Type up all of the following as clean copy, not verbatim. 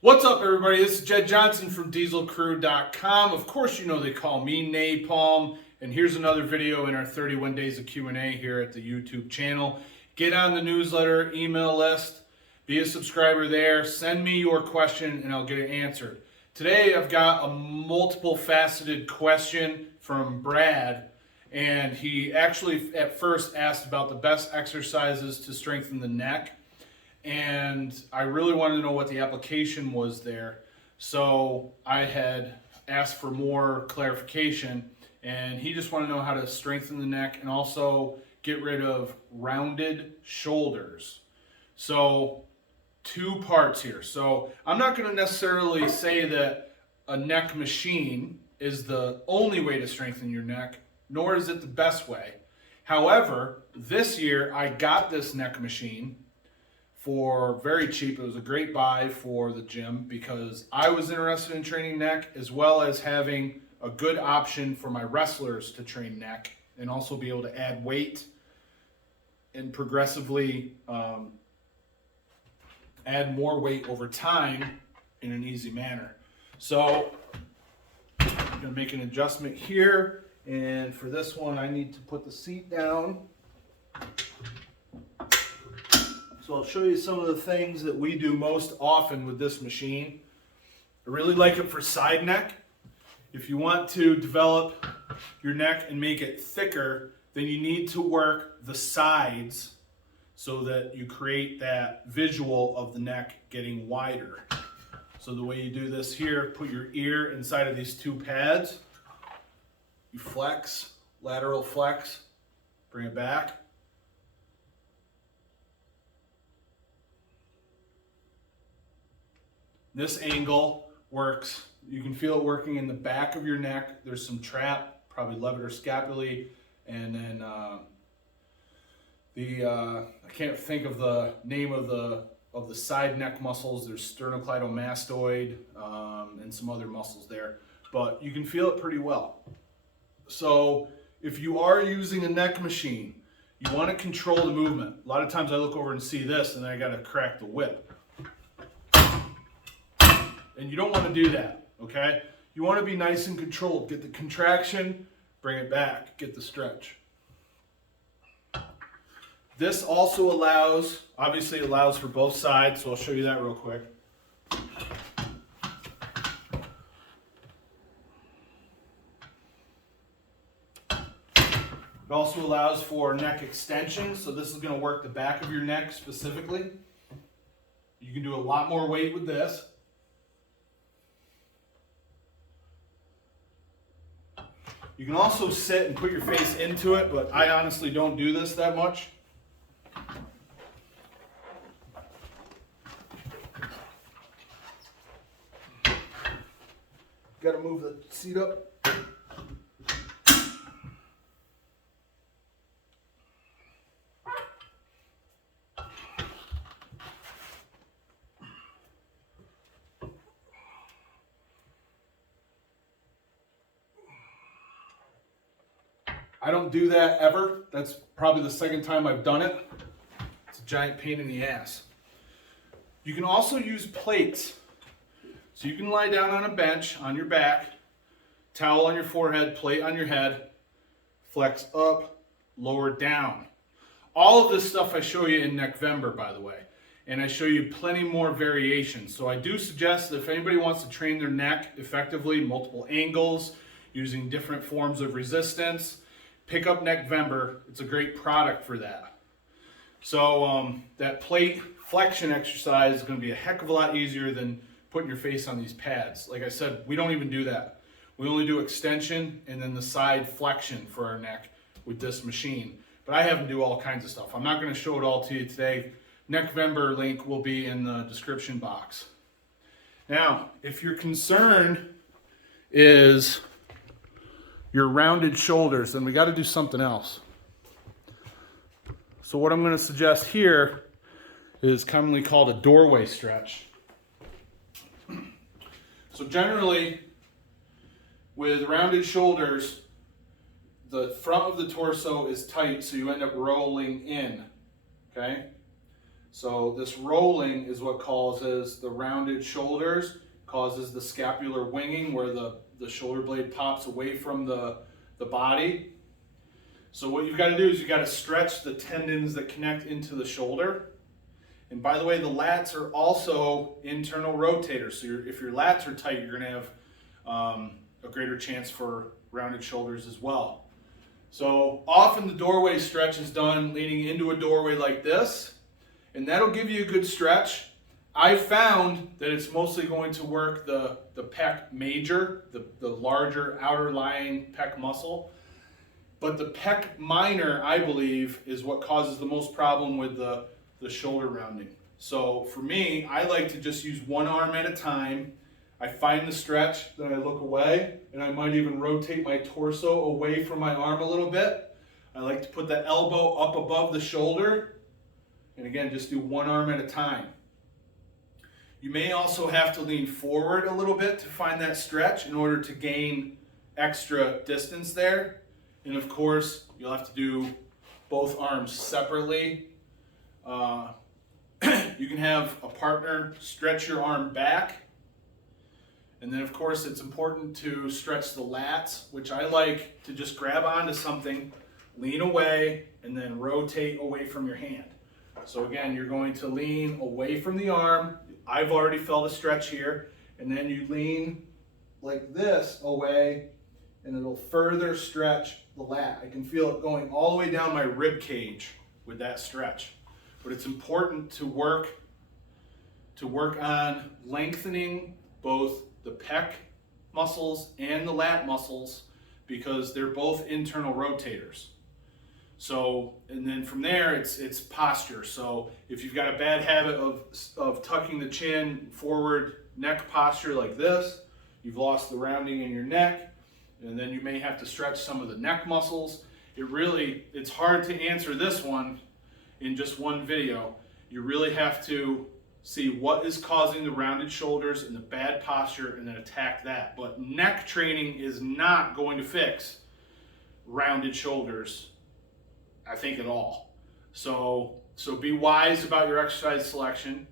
What's up, everybody? This is Jed Johnson from DieselCrew.com. Of course, you know they call me Napalm. And here's another video in our 31 Days of Q&A here at the YouTube channel. Get on the newsletter, email list, be a subscriber there, send me your question, and I'll get it answered. Today, I've got a multiple faceted question from Brad. And he actually at first asked about the best exercises to strengthen the neck. And I really wanted to know what the application was there. So I had asked for more clarification, and he just wanted to know how to strengthen the neck and also get rid of rounded shoulders. So two parts here. So I'm not going to necessarily say that a neck machine is the only way to strengthen your neck, nor is it the best way. However, this year I got this neck machine for very cheap. It was a great buy for the gym because I was interested in training neck, as well as having a good option for my wrestlers to train neck and also be able to add weight and progressively add more weight over time in an easy manner. So I'm going to make an adjustment here, and for this one I need to put the seat down. So I'll show you some of the things that we do most often with this machine. I really like it for side neck. If you want to develop your neck and make it thicker, then you need to work the sides so that you create that visual of the neck getting wider. So the way you do this here, put your ear inside of these two pads. You flex, lateral flex, bring it back. This angle works. You can feel it working in the back of your neck. There's some trap, probably levator scapulae, and then I can't think of the name of the side neck muscles. There's sternocleidomastoid and some other muscles there, but you can feel it pretty well. So if you are using a neck machine, you want to control the movement. A lot of times I look over and see this, and then I got to crack the whip. And you don't want to do that, okay? You want to be nice and controlled. Get the contraction, bring it back, get the stretch. This also obviously allows for both sides, so I'll show you that real quick. It also allows for neck extension, so this is going to work the back of your neck specifically. You can do a lot more weight with this. You can also sit and put your face into it, but I honestly don't do this that much. Got to move the seat up. I don't do that ever. That's probably the second time I've done it. It's a giant pain in the ass. You can also use plates. So you can lie down on a bench on your back, towel on your forehead, plate on your head, flex up, lower down. All of this stuff I show you in NECKVEMBER, by the way. And I show you plenty more variations. So I do suggest that if anybody wants to train their neck effectively, multiple angles, using different forms of resistance, pick up NECKVEMBER. It's a great product for that. So that plate flexion exercise is going to be a heck of a lot easier than putting your face on these pads. Like I said, we don't even do that. We only do extension and then the side flexion for our neck with this machine. But I have them do all kinds of stuff. I'm not going to show it all to you today. NECKVEMBER link will be in the description box. Now, if your concern is your rounded shoulders, then we got to do something else. So what I'm going to suggest here is commonly called a doorway stretch. So generally, with rounded shoulders, the front of the torso is tight, so you end up rolling in, okay? So this rolling is what causes the rounded shoulders, causes the scapular winging where the shoulder blade pops away from the body. So what you've got to do is you've got to stretch the tendons that connect into the shoulder. And by the way, the lats are also internal rotators. So if your lats are tight, you're going to have a greater chance for rounded shoulders as well. So often the doorway stretch is done leaning into a doorway like this, and that'll give you a good stretch. I found that it's mostly going to work the pec major, the larger outer lying pec muscle. But the pec minor, I believe, is what causes the most problem with the shoulder rounding. So for me, I like to just use one arm at a time. I find the stretch, then I look away, and I might even rotate my torso away from my arm a little bit. I like to put the elbow up above the shoulder, and again, just do one arm at a time. You may also have to lean forward a little bit to find that stretch in order to gain extra distance there. And of course, you'll have to do both arms separately. You can have a partner stretch your arm back. And then of course, it's important to stretch the lats, which I like to just grab onto something, lean away, and then rotate away from your hand. So again, you're going to lean away from the arm. I've already felt a stretch here. And then you lean like this away, and it'll further stretch the lat. I can feel it going all the way down my rib cage with that stretch. But it's important to work on lengthening both the pec muscles and the lat muscles because they're both internal rotators. So, and then from there, it's posture. So if you've got a bad habit of tucking the chin forward, neck posture like this, you've lost the rounding in your neck, and then you may have to stretch some of the neck muscles. It's hard to answer this one in just one video. You really have to see what is causing the rounded shoulders and the bad posture and then attack that. But neck training is not going to fix rounded shoulders, I think, at all. So be wise about your exercise selection.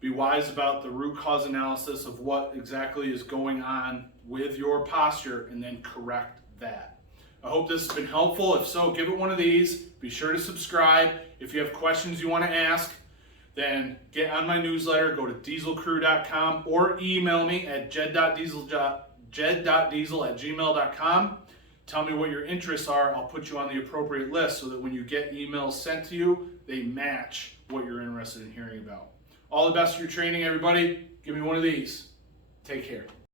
Be wise about the root cause analysis of what exactly is going on with your posture and then correct that. I hope this has been helpful. If so, give it one of these. Be sure to subscribe. If you have questions you want to ask, then get on my newsletter. Go to dieselcrew.com or email me at jed.diesel@gmail.com. Tell me what your interests are. I'll put you on the appropriate list so that when you get emails sent to you, they match what you're interested in hearing about. All the best for your training, everybody. Give me one of these. Take care.